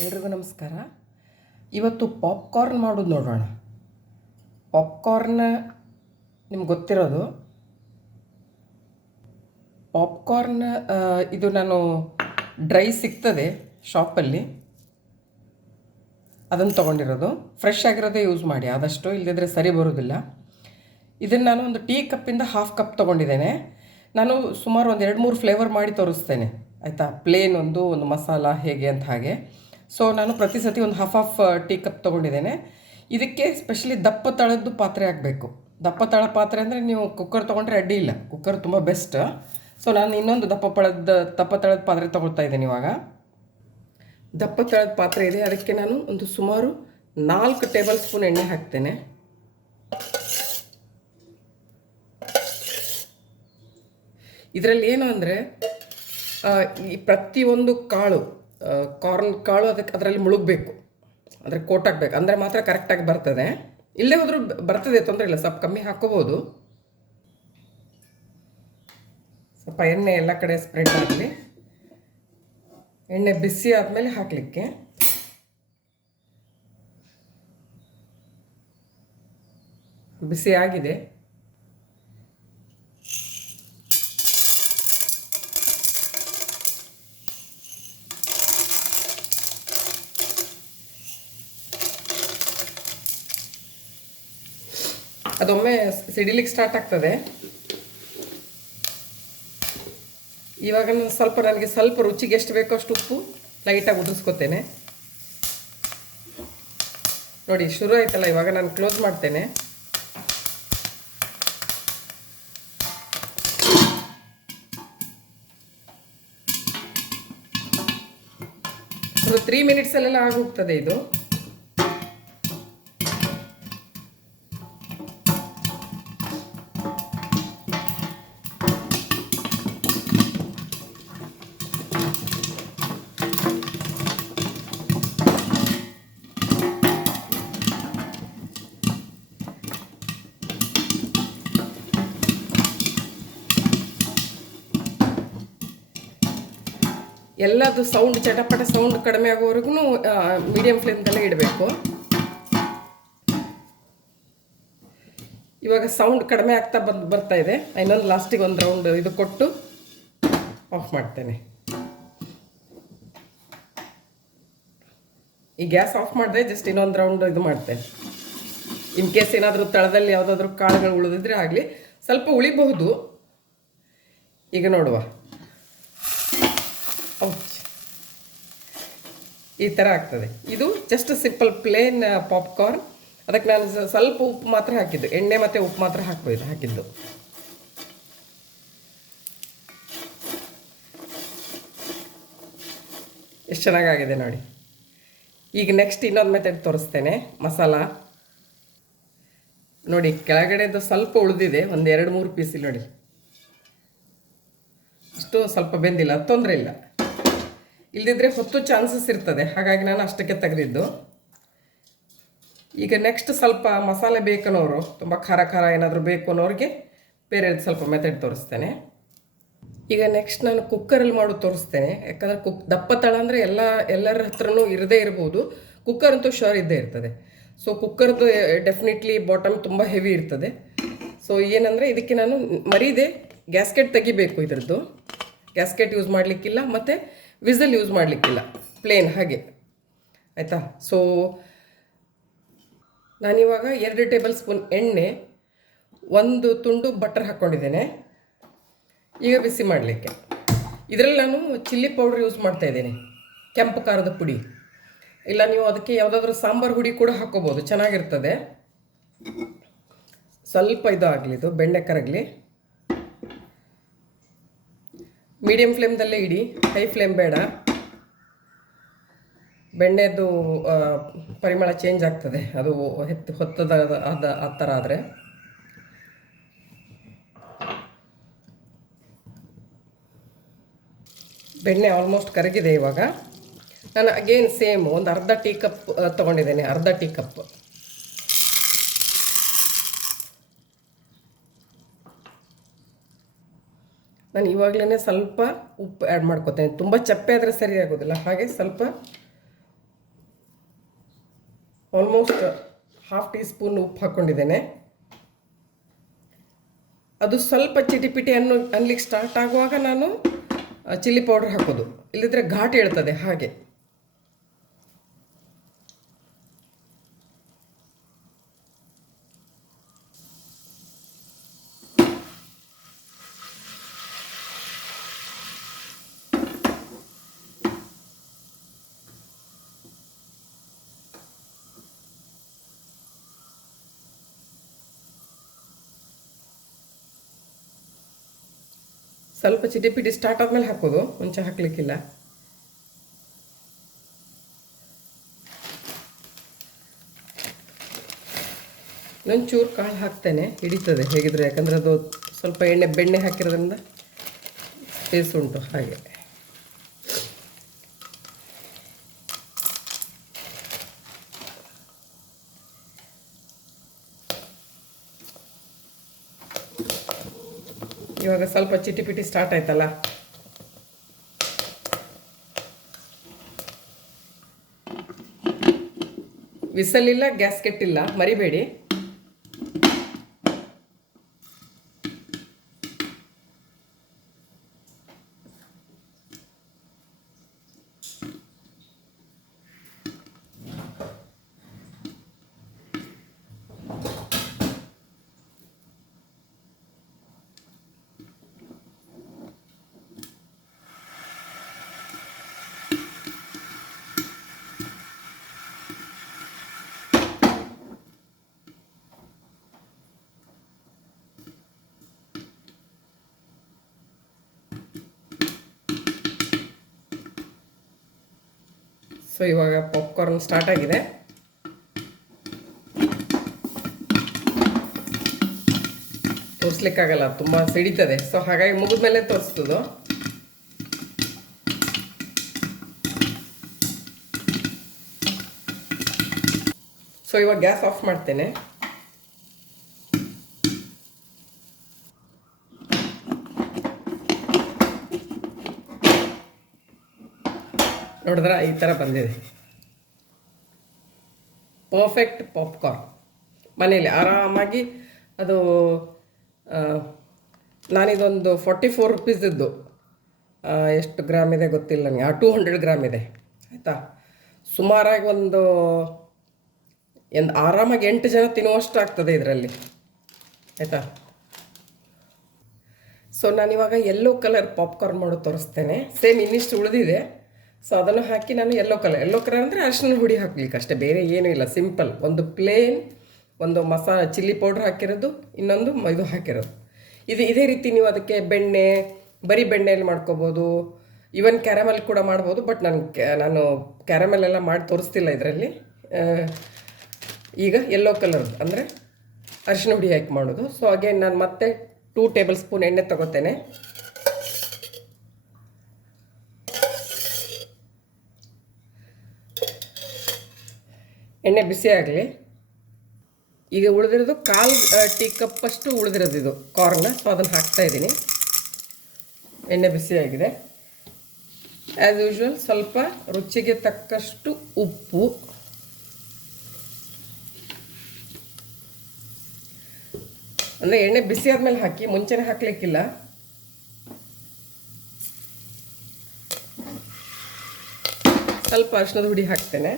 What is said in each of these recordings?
ಎಲ್ರಿಗೂ ನಮಸ್ಕಾರ. ಇವತ್ತು ಪಾಪ್ಕಾರ್ನ್ ಮಾಡೋದು ನೋಡೋಣ. ಪಾಪ್ಕಾರ್ನ್ ನಿಮ್ಗೆ ಗೊತ್ತಿರೋದು? ಪಾಪ್ಕಾರ್ನ್ ಇದು ನಾನು ಡ್ರೈ ಸಿಗ್ತದೆ ಶಾಪಲ್ಲಿ. ಅದನ್ನು ತೊಗೊಂಡಿರೋದು. ಫ್ರೆಶ್ ಆಗಿರೋದೇ ಯೂಸ್ ಮಾಡಿ. ಆದಷ್ಟು ಇಲ್ಲದಿದ್ದರೆ ಸರಿ ಬರೋದಿಲ್ಲ. ಇದನ್ನು ನಾನು ಒಂದು ಟೀ ಕಪ್ಪಿಂದ ಹಾಫ್ ಕಪ್ ತೊಗೊಂಡಿದ್ದೇನೆ. ನಾನು ಸುಮಾರು ಒಂದು ಎರಡು ಮೂರು ಫ್ಲೇವರ್ ಮಾಡಿ ತೋರಿಸ್ತೇನೆ. ಆಯಿತಾ? ಪ್ಲೇನ್ ಒಂದು ಒಂದು ಮಸಾಲ, ಹೇಗೆ ಅಂತ ಹಾಗೆ. ಸೊ ನಾನು ಪ್ರತಿ ಸತಿ ಒಂದು ಹಾಫ್ ಹಾಫ್ ಟೀ ಕಪ್ ತೊಗೊಂಡಿದ್ದೇನೆ. ಇದಕ್ಕೆ ಸ್ಪೆಷಲಿ ದಪ್ಪ ತಳದ್ದು ಪಾತ್ರೆ ಆಗಬೇಕು ದಪ್ಪ ತಳ ಪಾತ್ರೆ ಅಂದರೆ ನೀವು ಕುಕ್ಕರ್ ತೊಗೊಂಡ್ರೆ ಅಡ್ಡಿ ಇಲ್ಲ. ಕುಕ್ಕರ್ ತುಂಬ ಬೆಸ್ಟ್ ಸೊ ನಾನು ಇನ್ನೊಂದು ದಪ್ಪ ಪಳದ ದಪ್ಪ ತಳದ ಪಾತ್ರೆ ತೊಗೊಳ್ತಾ ಇದ್ದೀನಿ ಇವಾಗ. ದಪ್ಪ ತಳದ ಪಾತ್ರೆ ಇದೆ. ಅದಕ್ಕೆ ನಾನು ಒಂದು ಸುಮಾರು ನಾಲ್ಕು ಟೇಬಲ್ ಸ್ಪೂನ್ ಎಣ್ಣೆ ಹಾಕ್ತೇನೆ. ಇದರಲ್ಲಿ ಏನು ಅಂದರೆ ಈ ಪ್ರತಿಯೊಂದು ಕಾಳು ಕಾರ್ನ್ ಕಾಳು ಅದಕ್ಕೆ ಅದರಲ್ಲಿ ಮುಳುಗಬೇಕು. ಅಂದರೆ ಕೋಟಾಗಬೇಕು ಅಂದರೆ ಮಾತ್ರ ಕರೆಕ್ಟಾಗಿ ಬರ್ತದೆ. ಇಲ್ಲೇ ಹೋದರೂ ಬರ್ತದೆ, ತೊಂದರೆ ಇಲ್ಲ. ಸ್ವಲ್ಪ ಕಮ್ಮಿ ಹಾಕೋಬೋದು ಸ್ವಲ್ಪ ಎಣ್ಣೆ ಎಲ್ಲ ಕಡೆ ಸ್ಪ್ರೆಡ್ ಆಗಲಿ ಎಣ್ಣೆ ಬಿಸಿ ಆದಮೇಲೆ ಹಾಕಲಿಕ್ಕೆ. ಬಿಸಿ ಆಗಿದೆ. ಅದೊಮ್ಮೆ ಸಿಡಿಲಿಕ್ಕೆ ಸ್ಟಾರ್ಟ್ ಆಗ್ತದೆ. ಇವಾಗ ನಾನು ಸ್ವಲ್ಪ ನನಗೆ ಸ್ವಲ್ಪ ರುಚಿಗೆ ಎಷ್ಟು ಬೇಕೋ ಅಷ್ಟು ಉಪ್ಪು ಲೈಟಾಗಿ ಉದುರಿಸ್ಕೊತೇನೆ. ನೋಡಿ, ಶುರು ಆಯ್ತಲ್ಲ, ಇವಾಗ ನಾನು ಕ್ಲೋಸ್ ಮಾಡ್ತೇನೆ. ಒಂದು ತ್ರೀ ಮಿನಿಟ್ಸಲ್ಲೆಲ್ಲ ಆಗೋಗ್ತದೆ ಇದು. ಎಲ್ಲದು ಸೌಂಡ್ ಚಟಪಟ ಸೌಂಡ್ ಕಡಿಮೆ ಆಗೋವರೆಗೂ ಮೀಡಿಯಂ ಫ್ಲೇಮ್ದಲ್ಲೇ ಇಡಬೇಕು. ಇವಾಗ ಸೌಂಡ್ ಕಡಿಮೆ ಆಗ್ತಾ ಬಂದು, ಬರ್ತಾ ಇದೆ. ಇನ್ನೊಂದು ಲಾಸ್ಟಿಗೆ ಒಂದು ರೌಂಡ್ ಇದು ಕೊಟ್ಟು ಆಫ್ ಮಾಡ್ತೇನೆ. ಈ ಗ್ಯಾಸ್ ಆಫ್ ಮಾಡಿದೆ ಜಸ್ಟ್ ಇನ್ನೊಂದು ರೌಂಡ್ ಇದು ಮಾಡ್ತೇನೆ. ಇನ್ ಕೇಸ್ ಏನಾದರೂ ತಳದಲ್ಲಿ ಯಾವುದಾದ್ರೂ ಕಾಳುಗಳು ಉಳಿದಿದ್ರೆ ಆಗಲಿ, ಸ್ವಲ್ಪ ಉಳಿಬಹುದು. ಈಗ ನೋಡುವ. ಔಚ್. ಈ ಥರ ಆಗ್ತದೆ. ಇದು ಜಸ್ಟ್ ಸಿಂಪಲ್ ಪ್ಲೇನ್ ಪಾಪ್ಕಾರ್ನ್ ಅದಕ್ಕೆ ನಾನು ಸ್ವಲ್ಪ ಉಪ್ಪು ಮಾತ್ರ ಹಾಕಿದ್ದು. ಎಣ್ಣೆ ಮತ್ತು ಉಪ್ಪು ಮಾತ್ರ ಹಾಕೋದು ಹಾಕಿದ್ದು. ಎಷ್ಟು ಚೆನ್ನಾಗಾಗಿದೆ ನೋಡಿ. ಈಗ ನೆಕ್ಸ್ಟ್ ಇನ್ನೊಂದು ಮೆಥಡ್ ತೋರಿಸ್ತೇನೆ. ಮಸಾಲ. ನೋಡಿ, ಕೆಳಗಡೆದು ಸ್ವಲ್ಪ ಉಳಿದಿದೆ. ಒಂದು ಎರಡು ಮೂರು ಪೀಸ್ ನೋಡಿ. ಅಷ್ಟು ಸ್ವಲ್ಪ ಬೆಂದಿಲ್ಲ, ತೊಂದರೆ ಇಲ್ಲ. ಇಲ್ಲದಿದ್ದರೆ ಹೊತ್ತು ಚಾನ್ಸಸ್ ಇರ್ತದೆ. ಹಾಗಾಗಿ ನಾನು ಅಷ್ಟಕ್ಕೆ ತೆಗೆದಿದ್ದು. ಈಗ ನೆಕ್ಸ್ಟ್ ಸ್ವಲ್ಪ ಮಸಾಲೆ ಬೇಕನ್ನೋರು, ತುಂಬ ಖಾರ ಖಾರ ಏನಾದರೂ ಬೇಕು ಅನ್ನೋರಿಗೆ ಬೇರೆ ಸ್ವಲ್ಪ ಮೆಥಡ್ ತೋರಿಸ್ತೇನೆ. ಈಗ ನೆಕ್ಸ್ಟ್ ನಾನು ಕುಕ್ಕರಲ್ಲಿ ಮಾಡೋದು ತೋರಿಸ್ತೇನೆ. ಯಾಕಂದರೆ ಕುಕ್ ದಪ್ಪ ತಳ ಅಂದರೆ ಎಲ್ಲ, ಎಲ್ಲರ ಹತ್ರನೂ ಇರದೇ ಇರ್ಬೋದು. ಕುಕ್ಕರ್ ಅಂತೂ ಶೋರ್ ಇದ್ದೇ ಇರ್ತದೆ. ಸೊ ಕುಕ್ಕರ್ದು ಡೆಫಿನೆಟ್ಲಿ ಬಾಟಮ್ ತುಂಬ ಹೆವಿ ಇರ್ತದೆ. ಸೊ ಏನಂದರೆ ಇದಕ್ಕೆ ನಾನು ಮರೀದೆ ಗ್ಯಾಸ್ಕೆಟ್ ತೆಗಿಬೇಕು ಇದರದ್ದು. ಗ್ಯಾಸ್ಕೆಟ್ ಯೂಸ್ ಮಾಡಲಿಕ್ಕಿಲ್ಲ. ಮತ್ತು ವಿಸಲ್ ಯೂಸ್ ಮಾಡಲಿಕ್ಕಿಲ್ಲ. ಪ್ಲೇನ್ ಹಾಗೆ. ಆಯಿತಾ? ಸೊ ನಾನಿವಾಗ ಎರಡು ಟೇಬಲ್ ಸ್ಪೂನ್ ಎಣ್ಣೆ, ಒಂದು ತುಂಡು ಬಟರ್ ಹಾಕ್ಕೊಂಡಿದ್ದೇನೆ. ಈಗ ಬಿಸಿ ಮಾಡಲಿಕ್ಕೆ. ಇದರಲ್ಲಿ ನಾನು ಚಿಲ್ಲಿ ಪೌಡ್ರ್ ಯೂಸ್ ಮಾಡ್ತಾ ಇದ್ದೇನೆ. ಕೆಂಪು ಖಾರದ ಪುಡಿ. ಇಲ್ಲ, ನೀವು ಅದಕ್ಕೆ ಯಾವುದಾದ್ರೂ ಸಾಂಬಾರು ಹುಡಿ ಕೂಡ ಹಾಕೋಬೋದು ಚೆನ್ನಾಗಿರ್ತದೆ. ಸ್ವಲ್ಪ ಇದು ಆಗಲಿ ಇದು ಬೆಣ್ಣೆ ಕರಗಲಿ. ಮೀಡಿಯಂ ಫ್ಲೇಮ್ದಲ್ಲೇ ಇಡಿ. ಹೈ ಫ್ಲೇಮ್ ಬೇಡ. ಬೆಣ್ಣೆದು ಪರಿಮಳ ಚೇಂಜ್ ಆಗ್ತದೆ. ಅದು ಹೆತ್ತು, ಹೊತ್ತದ ಅದ ಆ ಥರ ಆದರೆ. ಬೆಣ್ಣೆ ಆಲ್ಮೋಸ್ಟ್ ಕರಗಿದೆ ಇವಾಗ. ನಾನು ಅಗೇನ್ ಸೇಮ್ ಒಂದು ಅರ್ಧ ಟೀ ಕಪ್ ತೊಗೊಂಡಿದ್ದೇನೆ. ಅರ್ಧ ಟೀ ಕಪ್ ನಾನು ಇವಾಗಲೇ ಸ್ವಲ್ಪ ಉಪ್ಪು ಆ್ಯಡ್ ಮಾಡ್ಕೋತೇನೆ. ತುಂಬ ಚಪ್ಪೆ ಆದರೆ ಸರಿ ಆಗೋದಿಲ್ಲ. ಹಾಗೆ ಸ್ವಲ್ಪ ಆಲ್ಮೋಸ್ಟ್ ಹಾಫ್ ಟೀ ಸ್ಪೂನ್ ಉಪ್ಪು ಹಾಕ್ಕೊಂಡಿದ್ದೇನೆ ಅದು ಸ್ವಲ್ಪ ಚಿಟಿಪಿಟಿ ಅನ್ನೋ ಅನ್ಲಿಕ್ಕೆ ಸ್ಟಾರ್ಟ್ ಆಗುವಾಗ ನಾನು ಚಿಲ್ಲಿ ಪೌಡ್ರ್ ಹಾಕೋದು. ಇಲ್ಲದಿದ್ದರೆ ಘಾಟ್ ಹೇಳ್ತದೆ ಹಾಗೆ. ಸ್ವಲ್ಪ ಚಿಟಿಪಿಟಿ ಸ್ಟಾರ್ಟ್ ಆದ್ಮೇಲೆ ಹಾಕೋದು ಮುಂಚೆ ಹಾಕ್ಲಿಕ್ಕಿಲ್ಲ. ಚೂರು ಕಾಳು ಹಾಕ್ತೇನೆ, ಹಿಡಿತದೆ ಹೇಗಿದ್ರೆ, ಯಾಕಂದ್ರೆ ಅದು ಸ್ವಲ್ಪ ಎಣ್ಣೆ, ಬೆಣ್ಣೆ ಹಾಕಿರೋದ್ರಿಂದ ಸ್ಪೇಸ್ ಉಂಟು ಹಾಗೆ. ಇವಾಗ ಸ್ವಲ್ಪ ಚಿಟಿಪಿಟಿ ಸ್ಟಾರ್ಟ್ ಆಯ್ತಲ್ಲ? ವಿಸಲಿಲ್ಲ ಇಲ್ಲ ಗ್ಯಾಸ್ಕೆಟ್ ಇಲ್ಲ ಮರಿಬೇಡಿ. ಸೊ ಇವಾಗ ಪಾಪ್ಕಾರ್ನ್ ಸ್ಟಾರ್ಟ್ ಆಗಿದೆ. ತೋರಿಸ್ಲಿಕ್ಕಾಗಲ್ಲ, ತುಂಬ ಸಿಡಿತದೆ. ಸೊ ಹಾಗಾಗಿ ಮುಗಿದ ಮೇಲೆ ತೋರಿಸ್ತದು ಸೊ ಇವಾಗ ಗ್ಯಾಸ್ ಆಫ್ ಮಾಡ್ತೇನೆ. ನೋಡಿದ್ರೆ? ಈ ಥರ ಬಂದಿದೆ. ಪರ್ಫೆಕ್ಟ್ ಪಾಪ್ಕಾರ್ನ್ ಮನೇಲಿ ಆರಾಮಾಗಿ ಅದು ನಾನಿದೊಂದು ಫಾರ್ಟಿ ಫೋರ್ ರುಪೀಸಿದ್ದು ಎಷ್ಟು ಗ್ರಾಮ್ ಇದೆ ಗೊತ್ತಿಲ್ಲ ನನಗೆ. ಆ ಟೂ ಹಂಡ್ರೆಡ್ ಗ್ರಾಮ್ ಇದೆ. ಆಯಿತಾ? ಸುಮಾರಾಗಿ ಒಂದು ಎಂದು, ಆರಾಮಾಗಿ ಎಂಟು ಜನ ತಿನ್ನುವಷ್ಟು ಆಗ್ತದೆ ಇದರಲ್ಲಿ. ಆಯಿತಾ? ಸೊ ನಾನಿವಾಗ ಯೆಲ್ಲೋ ಕಲರ್ ಪಾಪ್ಕಾರ್ನ್ ಮಾಡೋದು ತೋರಿಸ್ತೇನೆ. ಸೇಮ್ ಇನ್ನಿಷ್ಟು ಉಳಿದಿದೆ. ಸೊ ಅದನ್ನು ಹಾಕಿ ನಾನು ಎಲ್ಲೋ ಕಲರ್ ಎಲ್ಲೋ ಕಲರ್ ಅಂದರೆ ಅರಿಶಿನ ಹುಡಿ ಹಾಕ್ಲಿಕ್ಕೆ ಅಷ್ಟೇ, ಬೇರೆ ಏನೂ ಇಲ್ಲ ಸಿಂಪಲ್ ಒಂದು ಪ್ಲೇನ್ ಒಂದು ಮಸಾ ಚಿಲ್ಲಿ ಪೌಡ್ರ್ ಹಾಕಿರೋದು, ಇನ್ನೊಂದು ಇದು ಹಾಕಿರೋದು. ಇದು ಇದೇ ರೀತಿ ನೀವು ಅದಕ್ಕೆ ಬೆಣ್ಣೆ, ಬರೀ ಬೆಣ್ಣೆಯಲ್ಲಿ ಮಾಡ್ಕೋಬೋದು. ಈವನ್ ಕ್ಯಾರಮಲ್ ಕೂಡ ಮಾಡ್ಬೋದು ಬಟ್ ನಾನು ನಾನು ಕ್ಯಾರಮಲ್ ಎಲ್ಲ ಮಾಡಿ ತೋರಿಸ್ತಿಲ್ಲ ಇದರಲ್ಲಿ. ಈಗ ಎಲ್ಲೋ ಕಲರ್ದು ಅಂದರೆ ಅರಿಶಿನ ಹುಡಿ ಹಾಕಿ ಮಾಡೋದು. ಸೊ ಅಗೇನ್ ನಾನು ಮತ್ತೆ ಟೂ ಟೇಬಲ್ ಸ್ಪೂನ್ ಎಣ್ಣೆ ತಗೋತೇನೆ. ಎಣ್ಣೆ ಬಿಸಿ ಆಗಲಿ. ಈಗ ಉಳಿದಿರೋದು ಕಾಲು ಟೀ ಕಪ್ಪಷ್ಟು ಉಳಿದಿರೋದು ಇದು ಕಾರ್ನ. ಸೊ ಅದನ್ನು ಹಾಕ್ತಾ ಇದ್ದೀನಿ. ಎಣ್ಣೆ ಬಿಸಿಯಾಗಿದೆ ಆ್ಯಸ್ ಯೂಶ್ವಲ್ ಸ್ವಲ್ಪ ರುಚಿಗೆ ತಕ್ಕಷ್ಟು ಉಪ್ಪು. ಅಂದರೆ ಎಣ್ಣೆ ಬಿಸಿ ಆದಮೇಲೆ ಹಾಕಿ, ಮುಂಚೆನೇ ಹಾಕಲಿಕ್ಕಿಲ್ಲ. ಸ್ವಲ್ಪ ಅರಿಶಿನದ ಹುಡಿ ಹಾಕ್ತೇನೆ.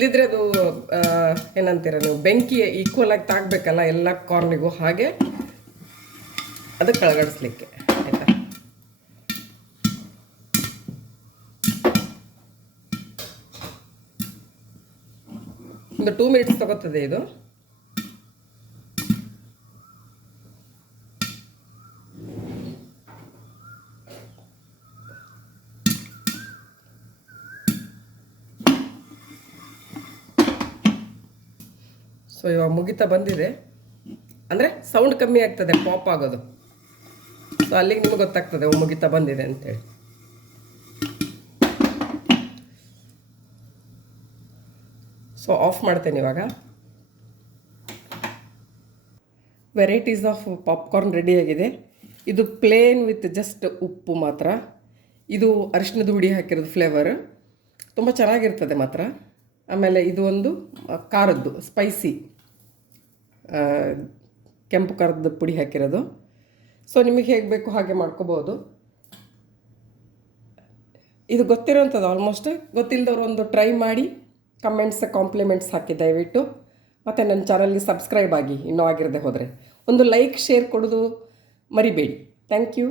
ಇಲ್ಲಿದ್ರೆ ಅದು ಏನಂತೀರ ನೀವು ಬೆಂಕಿ ಈಕ್ವಲ್ ಆಗಿ ತಾಗಬೇಕಲ್ಲ ಎಲ್ಲ ಕಾರ್ನಿಗೂ ಹಾಗೆ ಅದಕ್ಕೆ ಕಳಗಡಿಸ್ಲಿಕ್ಕೆ, ಆಯ್ತಾ? ಒಂದು ಟೂ ಮಿನಿಟ್ಸ್ ತಗೋತದೆ ಇದು. ಸೊ ಇವಾಗ ಮುಗಿತಾ ಬಂದಿದೆ. ಅಂದರೆ ಸೌಂಡ್ ಕಮ್ಮಿ ಆಗ್ತದೆ ಪಾಪ್ ಆಗೋದು. ಸೊ ಅಲ್ಲಿಗೆ ನಿಮ್ಗೆ ಗೊತ್ತಾಗ್ತದೆ ಮುಗಿತಾ ಬಂದಿದೆ ಅಂತೇಳಿ. ಸೊ ಆಫ್ ಮಾಡ್ತೇನೆ ಇವಾಗ. ವೆರೈಟೀಸ್ ಆಫ್ ಪಾಪ್ಕಾರ್ನ್ ರೆಡಿಯಾಗಿದೆ ಇದು ಪ್ಲೇನ್ ವಿತ್ ಜಸ್ಟ್ ಉಪ್ಪು ಮಾತ್ರ. ಇದು ಅರಿಶಿನದ ಹುಡಿ ಹಾಕಿರೋದು ಫ್ಲೇವರ್ ತುಂಬ ಚೆನ್ನಾಗಿರ್ತದೆ ಮಾತ್ರ. ಆಮೇಲೆ ಇದು ಒಂದು ಖಾರದ್ದು ಸ್ಪೈಸಿ ಕೆಂಪು ಖಾರದ ಪುಡಿ ಹಾಕಿರೋದು. ಸೊ ನಿಮಗೆ ಹೇಗೆ ಬೇಕು ಹಾಗೆ ಮಾಡ್ಕೋಬೋದು. ಇದು ಗೊತ್ತಿರೋಂಥದ್ದು ಆಲ್ಮೋಸ್ಟ್ ಗೊತ್ತಿಲ್ಲದವ್ರು ಒಂದು ಟ್ರೈ ಮಾಡಿ ಕಮೆಂಟ್ಸ್ ಕಾಂಪ್ಲಿಮೆಂಟ್ಸ್ ಹಾಕಿ ದಯವಿಟ್ಟು. ಮತ್ತು ನನ್ನ ಚಾನಲ್ಗೆ ಸಬ್ಸ್ಕ್ರೈಬ್ ಆಗಿ, ಇನ್ನೂ ಆಗಿರದೆ ಹೋದರೆ. ಒಂದು ಲೈಕ್ ಶೇರ್ ಕೊಡೋದು ಮರಿಬೇಡಿ. Thank you